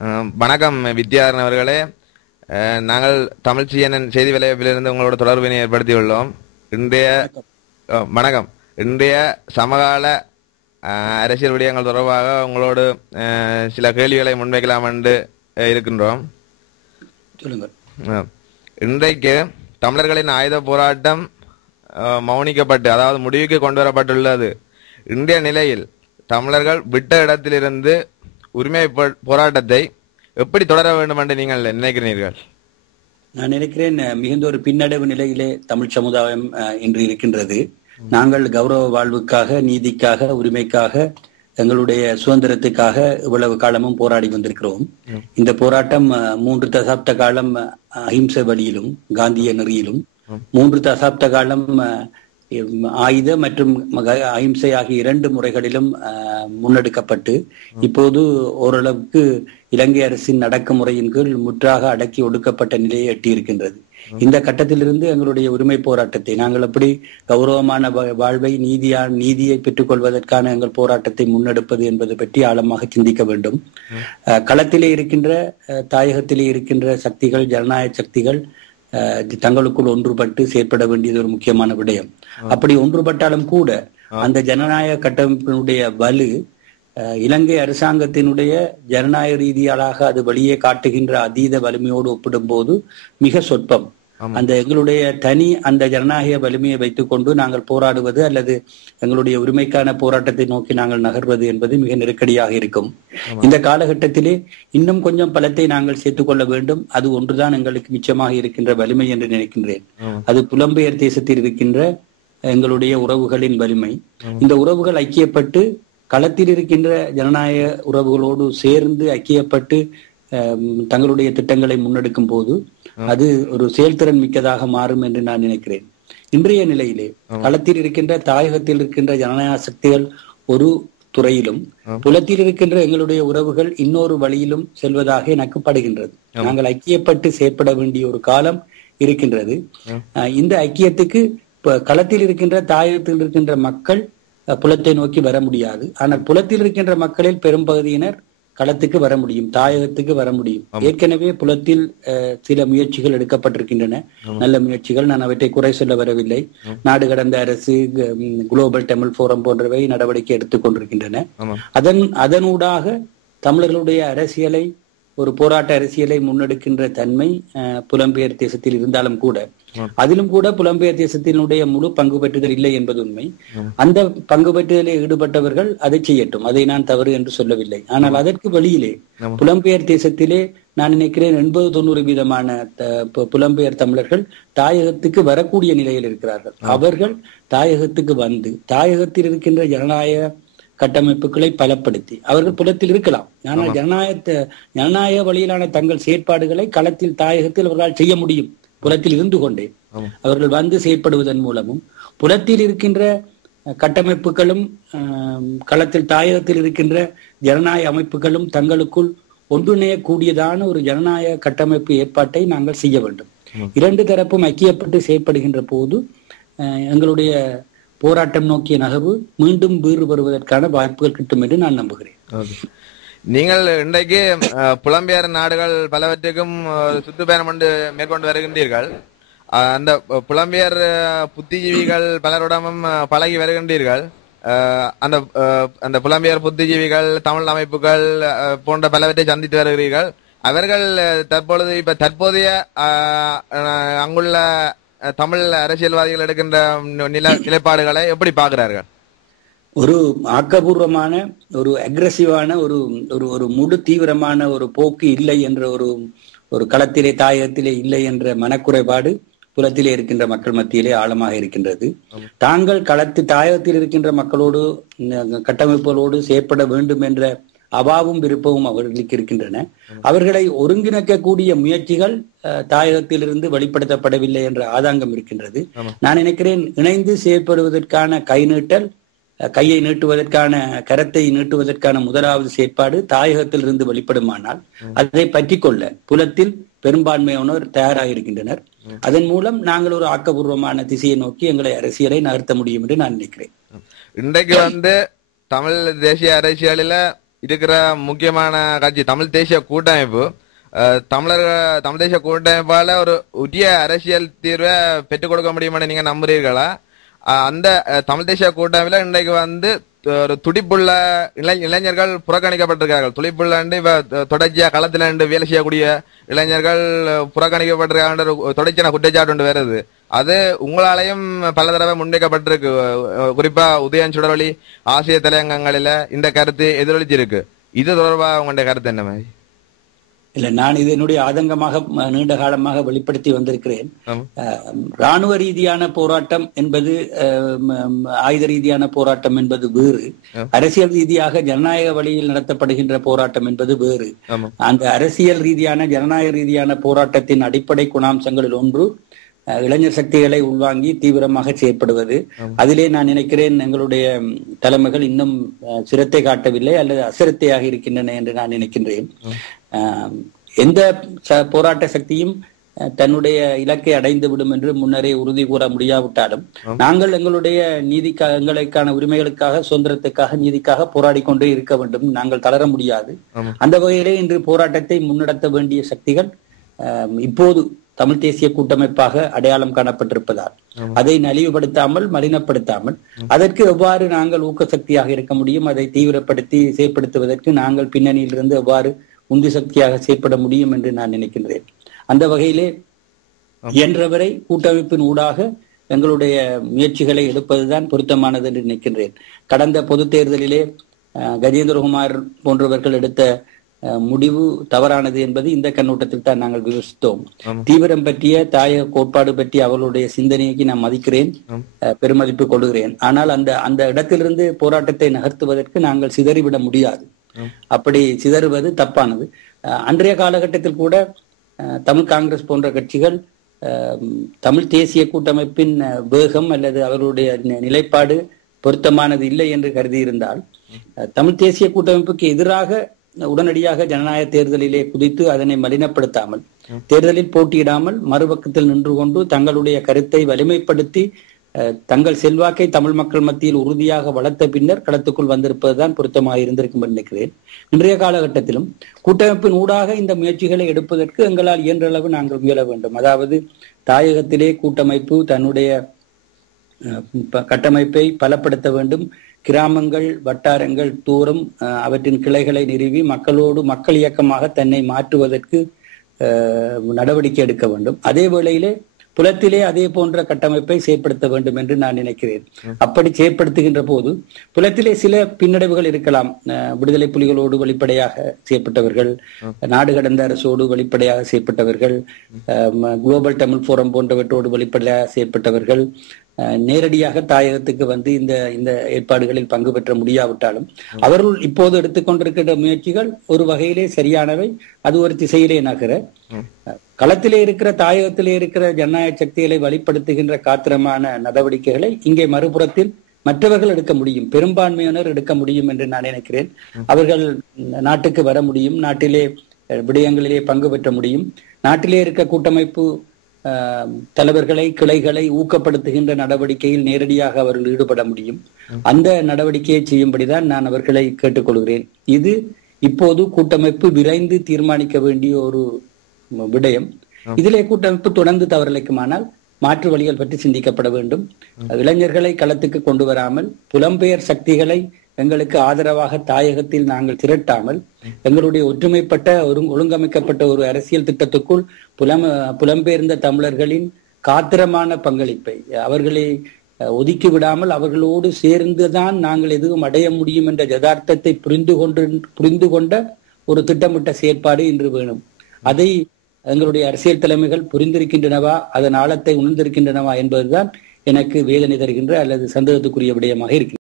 வணக்கம் வித்யாதரன் அவர்களே. நாங்கள் தமிழ் CNN செய்தி வலையமைப்பிலிருந்து உங்களோட தொடர்பினை ஏற்படுத்தியுள்ளோம். வணக்கம். இன்றைய சமகால அரசியல் விடயங்கள் தொடர்பாக உங்களோடு சில கேள்விகளை முன்வைக்கலாம் என்று இருக்கின்றோம். இன்றைக்கு தமிழர்களின் ஆயுத போராட்டம் மௌனிக்கப்பட்டு, அதாவது முடிவுக்கு கொண்டு வரப்பட்டுள்ளது. இன்றைய நிலையில் தமிழர்கள் விட்ட இடத்திலிருந்து உரிமை போராட்டத்தை எப்படி தொடர வேண்டும் என்று நீங்கள் நினைக்கிறீர்கள்? நான் நினைக்கிறேன் மிகுந்த ஒரு பின்னடைவு நிலையிலே தமிழ் சமுதாயம் இன்று இருக்கின்றது. நாங்கள் கௌரவ வாழ்வுக்காக, நீதிக்காக, உரிமைக்காக, எங்களுடைய சுதந்திரத்துக்காக இவ்வளவு காலமும் போராடி வந்திருக்கிறோம். இந்த போராட்டம் 3 தசாப்த காலம் அஹிம்சை வழியிலும் காந்திய நெறியிலும், 3 தசாப்த காலம் ஆயுத மற்றும் அஹிம்சை ஆகிய 2 முறைகளிலும் முன்னெடுக்கப்பட்டு இப்போது ஓரளவுக்கு இலங்கை அரசின் அடக்குமுறையின் கீழ் முற்றாக அடக்கி ஒடுக்கப்பட்ட நிலையை எட்டியிருக்கின்றது. இந்த கட்டத்திலிருந்து எங்களுடைய உரிமை போராட்டத்தை நாங்கள் எப்படி கௌரவமான வாழ்வை, நீதியை பெற்றுக் கொள்வதற்கான எங்கள் போராட்டத்தை முன்னெடுப்பது என்பதை பற்றி ஆழமாக சிந்திக்க வேண்டும். களத்திலே இருக்கின்ற, தாயகத்திலே இருக்கின்ற சக்திகள், ஜனநாயக சக்திகள் தங்களுக்குள் ஒன்றுபட்டு செயற்பட வேண்டியது ஒரு முக்கியமான விடயம். அப்படி ஒன்றுபட்டாலும் கூட அந்த ஜனநாயக கட்டமைப்பினுடைய வலு இலங்கை அரசாங்கத்தினுடைய ஜனநாயக ரீதியாக அது வெளியே காட்டுகின்ற அதீத வலிமையோடு ஒப்பிடும் போது மிக சொற்பம். அந்த எங்களுடைய அந்த ஜனநாயக வலிமையை வைத்துக் கொண்டு நாங்கள் போராடுவது அல்லது எங்களுடைய உரிமைக்கான போராட்டத்தை நோக்கி நாங்கள் நகர்வது என்பது மிக நெருக்கடியாக இருக்கும். இந்த காலகட்டத்திலே இன்னும் கொஞ்சம் பலத்தை நாங்கள் சேர்த்துக் கொள்ள வேண்டும். அது ஒன்றுதான் எங்களுக்கு மிச்சமாக இருக்கின்ற வலிமை என்று நினைக்கின்றேன். அது புலம்பெயர் தேசத்தில் இருக்கின்ற எங்களுடைய உறவுகளின் வலிமை. இந்த உறவுகள் ஐக்கியப்பட்டு களத்தில் இருக்கின்ற ஜனநாயக உறவுகளோடு சேர்ந்து ஐக்கியப்பட்டு தங்களுடைய திட்டங்களை முன்னெடுக்கும் போது அது ஒரு செயல்திறன் மிக்கதாக மாறும் என்று நான் நினைக்கிறேன். இன்றைய நிலையிலே களத்தில் இருக்கின்ற, தாயகத்தில் இருக்கின்ற ஜனநாயக சக்திகள் ஒரு துறையிலும், புலத்தில் இருக்கின்ற எங்களுடைய உறவுகள் இன்னொரு வழியிலும் செல்வதாக எனக்கு படுகின்றது. நாங்கள் ஐக்கியப்பட்டு செயற்பட வேண்டிய ஒரு காலம் இருக்கின்றது. இந்த ஐக்கியத்துக்கு களத்தில் இருக்கின்ற, தாயகத்தில் இருக்கின்ற மக்கள் புலத்தை நோக்கி வர முடியாது. ஆனால் புலத்தில் இருக்கின்ற மக்களில் பெரும்பகுதியினர் களத்துக்கு வர முடியும், தாயகத்துக்கு வர முடியும். ஏற்கனவே புலத்தில் சில முயற்சிகள் எடுக்கப்பட்டிருக்கின்றன, நல்ல முயற்சிகள். நான் அவற்றை குறை சொல்ல வரவில்லை. நாடு கடந்த அரசு, குளோபல் தமிழ் போரம் போன்றவை நடவடிக்கை எடுத்துக் கொண்டிருக்கின்றன. அதனூடாக தமிழர்களுடைய அரசியலை, ஒரு போராட்ட அரசியலை முன்னெடுக்கின்ற தன்மை புலம்பெயர் தேசத்தில் இருந்தாலும் கூட, அதிலும் கூட புலம்பெயர் தேசத்தினுடைய முழு பங்கு பெற்றுதல் இல்லை என்பது உண்மை. அந்த பங்கு பெற்றுதலில் ஈடுபட்டவர்கள் அதை செய்யட்டும், அதை நான் தவறு என்று சொல்லவில்லை. ஆனால் அதற்கு வெளியிலே புலம்பெயர் தேசத்திலே நான் நினைக்கிறேன் 80-90% புலம்பெயர் தமிழர்கள் தாயகத்துக்கு வரக்கூடிய நிலையில் இருக்கிறார்கள். அவர்கள் தாயகத்துக்கு வந்து தாயகத்தில் இருக்கின்ற ஜனநாயக கட்டமைப்புகளை பலப்படுத்தி, அவர்கள் புலத்தில் இருக்கலாம், ஆனால் ஜனநாயக வழியிலான தங்கள் செயற்பாடுகளை களத்தில், தாயகத்தில் அவர்களால் செய்ய முடியும். புலத்தில் இருந்து கொண்டே அவர்கள் வந்து செயற்படுவதன் மூலமும் புலத்தில் இருக்கின்ற கட்டமைப்புகளும் களத்தில், தாயகத்தில் இருக்கின்ற ஜனநாயக அமைப்புகளும் தங்களுக்குள் ஒன்றிணையக்கூடியதான ஒரு ஜனநாயக கட்டமைப்பு ஏற்பாட்டை நாங்கள் செய்ய வேண்டும். 2 தரப்பும் ஐக்கியப்பட்டு செயற்படுகின்ற போது எங்களுடைய போராட்டம் நோக்கிய நகர்வு மீண்டும் வீறு வருவதற்கான வாய்ப்புகள் கிட்டும் என்று நான் நம்புகிறேன். நீங்கள் இன்றைக்கு புலம்பெயர் நாடுகள் பலவற்றுக்கும் சுற்றுப்பயணம் மேற்கொண்டு வருகின்றீர்கள். அந்த புலம்பெயர் புத்திஜீவிகள் பலருடமும் பழகி வருகின்றீர்கள். அந்த புலம்பெயர் புத்திஜீவிகள், தமிழ் அமைப்புகள் போன்ற பலவற்றை சந்தித்து வருகிறீர்கள். அவர்கள் தற்போதைய அங்குள்ள தமிழ் அரசியல்வாதிகள் எடுக்கின்ற நிலைப்பாடுகளை எப்படி பார்க்கிறார்கள்? ஒரு ஆக்கபூர்வமான, ஒரு அக்ரெசிவான, ஒரு முழு தீவிரமான ஒரு போக்கு இல்லை என்ற ஒரு களத்திலே, தாயகத்திலே இல்லை என்ற மனக்குறைபாடு புலத்திலே இருக்கின்ற மக்கள் மத்தியிலே ஆழமாக இருக்கின்றது. தாங்கள் தாயகத்தில் இருக்கின்ற மக்களோடு, கட்டமைப்புகளோடு செயற்பட வேண்டும் என்ற அபாவும் விருப்பமும் அவர்களுக்கு இருக்கின்றன. அவர்களை ஒருங்கிணைக்கக்கூடிய முயற்சிகள் தாயகத்திலிருந்து வெளிப்படுத்தப்படவில்லை என்ற ஆதங்கம் இருக்கின்றது. நான் நினைக்கிறேன், இணைந்து செயற்படுவதற்கான கையை நீட்டுவதற்கான, கரத்தை நீட்டுவதற்கான முதலாவது செயற்பாடு தாயகத்திலிருந்து வெளிப்படுமானால் அதை பற்றி கொள்ள புலத்தில் பெரும்பான்மையானோர் தயாராக இருக்கின்றனர். அதன் மூலம் நாங்கள் ஒரு ஆக்கபூர்வமான திசையை நோக்கி எங்களை அரசியலை நகர்த்த முடியும் என்று நான் நினைக்கிறேன். இன்றைக்கு தமிழ் தேசிய அரசியலில இருக்கிற முக்கியமான கட்சி தமிழ் தேசிய கூட்டமைப்பு. தமிழ் தேசிய கூட்டமைப்பால ஒரு உரிய அரசியல் தீர்வை பெற்றுக் கொடுக்க முடியுமான்னு நீங்க நம்புறீர்களா? அந்த தமிழ் தேசிய கூட்டமைப்புல இன்றைக்கு ஒரு துடிப்புள்ள இளைஞர்கள் புறக்கணிக்கப்பட்டிருக்கார்கள். துடிப்புள்ள இப்ப தொடர்ச்சியா களத்துல வேலை செய்யக்கூடிய இளைஞர்கள் புறக்கணிக்கப்பட்டிருக்காங்க, தொடர்ச்சியான குற்றச்சாட்டு ஒன்று வருது. அது உங்களாலையும் பல தடவை முன்வைக்கப்பட்டிருக்கு. குறிப்பா உதயன் சுடரொலி ஆசிய தலையங்கங்களில இந்த கருத்து எதிரொலிச்சிருக்கு. இது தொடர்பா உங்களுடைய கருத்து என்ன மாதிரி? இல்ல, நான் இது என்னுடைய ஆதங்கமாக நீண்ட காலமாக வெளிப்படுத்தி வந்திருக்கிறேன். ராணுவ ரீதியான போராட்டம் என்பது, ஆயுத ரீதியான போராட்டம் என்பது வேறு. அரசியல் ரீதியாக ஜனநாயக வழியில் நடத்தப்படுகின்ற போராட்டம் என்பது வேறு. அந்த அரசியல் ரீதியான ஜனநாயக ரீதியான போராட்டத்தின் அடிப்படை குணாம்சங்களில் ஒன்று இளைஞர் சக்திகளை உள்வாங்கி தீவிரமாக செயற்படுவது. அதிலே நான் நினைக்கிறேன் எங்களுடைய தலைமைகள் இன்னும் சிரத்தை காட்டவில்லை அல்லது அசிரத்தையாக இருக்கின்றன என்று நான் நினைக்கின்றேன். எந்த போராட்ட சக்தியும் தன்னுடைய இலக்கை அடைந்து விடும் என்று முன்னரே உறுதி கூற முடியாவிட்டாலும் நாங்கள் எங்களுடைய எங்களுக்கான உரிமைகளுக்காக, சுதந்திரத்துக்காக, நீதிக்காக போராடி கொண்டே இருக்க வேண்டும். நாங்கள் தளர முடியாது. அந்த வகையிலே இன்று போராட்டத்தை முன்னெடுத்த வேண்டிய சக்திகள் இப்போது தமிழ் தேசிய கூட்டமைப்பாக அடையாளம் காணப்பட்டிருப்பதால் அதை நலிவுபடுத்தாமல், மலினப்படுத்தாமல் அதற்கு எவ்வாறு நாங்கள் ஊக்க சக்தியாக இருக்க முடியும், அதை தீவிரப்படுத்தி செயற்படுத்துவதற்கு நாங்கள் பின்னணியில் இருந்து எவ்வாறு உந்து சக்தியாக செயற்பட முடியும் என்று நான் நினைக்கின்றேன். அந்த வகையிலே இயன்றவரை கூட்டமைப்பின் ஊடாக எங்களுடைய முயற்சிகளை எடுப்பதுதான் பொருத்தமானது என்று நினைக்கின்றேன். கடந்த பொது தேர்தலிலே கஜேந்திரகுமார் போன்றவர்கள் எடுத்த முடிவு தவறானது என்பது இந்த கண்ணோட்டத்தில் தான் நாங்கள் விமர்சித்தோம். தீவிரம் பற்றிய தாயக கோட்பாடு பற்றி அவர்களுடைய சிந்தனைக்கு நான் மதிக்கிறேன், பெருமதிப்பு கொள்கிறேன். ஆனால் அந்த இடத்திலிருந்து போராட்டத்தை நகர்த்துவதற்கு நாங்கள் சிதறிவிட முடியாது. அப்படி சிதறுவது தப்பானது. அன்றைய காலகட்டத்தில் கூட தமிழ் காங்கிரஸ் போன்ற கட்சிகள் தமிழ் தேசிய கூட்டமைப்பின் வேகம் அல்லது அவர்களுடைய நிலைப்பாடு பொருத்தமானது இல்லை என்று கருதியிருந்தால் தமிழ் தேசிய கூட்டமைப்புக்கு எதிராக உடனடியாக ஜனநாயக தேர்தலிலே குதித்து அதனை மலினப்படுத்தாமல், தேர்தலில் போட்டியிடாமல் மறுபக்கத்தில் நின்று கொண்டு தங்களுடைய கருத்தை வலிமைப்படுத்தி தங்கள் செல்வாக்கை தமிழ் மக்கள் மத்தியில் உறுதியாக வளர்த்த பின்னர் களத்துக்குள் வந்திருப்பதுதான் பொருத்தமாக இருந்திருக்கும் என்று நினைக்கிறேன். இன்றைய காலகட்டத்திலும் கூட்டமைப்பின் ஊடாக இந்த முயற்சிகளை எடுப்பதற்கு எங்களால் இயன்ற அளவு நாங்கள் முயல வேண்டும். அதாவது தாயகத்திலே கூட்டமைப்பு தன்னுடைய கட்டமைப்பை பலப்படுத்த வேண்டும். கிராமங்கள், வட்டாரங்கள் தோறும் அவற்றின் கிளைகளை நிறுவி மக்கள் இயக்கமாக தன்னை மாற்றுவதற்கு நடவடிக்கை எடுக்க வேண்டும். அதே வேளையிலே புலத்திலே அதே போன்ற கட்டமைப்பை செயற்படுத்த வேண்டும் என்று நான் நினைக்கிறேன். அப்படி செயற்படுத்துகின்ற போது புலத்திலே சில பின்னடைவுகள் இருக்கலாம். விடுதலை புலிகளோடு வெளிப்படையாக செயற்பட்டவர்கள், நாடு கடந்த அரசோடு வெளிப்படையாக செயற்பட்டவர்கள், குளோபல் தமிழ் போரம் போன்றவற்றோடு வெளிப்படையாக செயற்பட்டவர்கள் நேரடியாக தாயகத்துக்கு வந்து இந்த ஏற்பாடுகளில் பங்கு பெற்ற முடியாவிட்டாலும் அவர்கள் இப்போது எடுத்துக்கொண்டிருக்கின்ற முயற்சிகள் ஒரு வகையிலே சரியானவை. அது ஒரு திசையிலே நகர களத்திலே இருக்கிற, தாயகத்திலே இருக்கிற ஜனநாயக சக்திகளை வழிப்படுத்துகின்ற காத்திரமான நடவடிக்கைகளை இங்கே மறுபுறத்தில் மற்றவர்கள் எடுக்க முடியும், பெரும்பான்மையினர் எடுக்க முடியும் என்று நான் நினைக்கிறேன். அவர்கள் நாட்டுக்கு வர முடியும், நாட்டிலே விடயங்களிலே பங்கு பெற்ற முடியும், நாட்டிலே இருக்க கூட்டமைப்பு தலைவர்களை, கிளைகளை ஊக்கப்படுத்துகின்ற நடவடிக்கையில் நேரடியாக அவர்கள் ஈடுபட முடியும். அந்த நடவடிக்கையை செய்யும்படிதான் நான் அவர்களை கேட்டுக்கொள்கிறேன். இது இப்போது கூட்டமைப்பு விரைந்து தீர்மானிக்க வேண்டிய ஒரு விடயம். இதிலே கூட்டமைப்பு தொடர்ந்து தவறளிக்குமானால் மாற்று வழிகள் பற்றி சிந்திக்கப்பட வேண்டும். இளைஞர்களை களத்துக்கு கொண்டு வராமல், புலம்பெயர் சக்திகளை எங்களுக்கு ஆதரவாக தாயகத்தில் நாங்கள் திரட்டாமல், எங்களுடைய ஒற்றுமைப்பட்ட ஒழுங்கமைக்கப்பட்ட ஒரு அரசியல் திட்டத்துக்குள் புலம்பெயர்ந்த தமிழர்களின் காத்திரமான பங்களிப்பை அவர்களை ஒதுக்கி விடாமல் அவர்களோடு சேர்ந்துதான் நாங்கள் எதுவும் அடைய முடியும் என்ற யதார்த்தத்தை புரிந்து கொண்ட ஒரு திட்டமிட்ட செயற்பாடு இன்று வேணும். அதை எங்களுடைய அரசியல் தலைமைகள் புரிந்திருக்கின்றனவா, அதன் ஆழத்தை உணர்ந்திருக்கின்றனவா என்பதுதான் எனக்கு வேதனை தருகின்ற அல்லது சந்தேகத்துக்குரிய விடயமாக இருக்கிறது.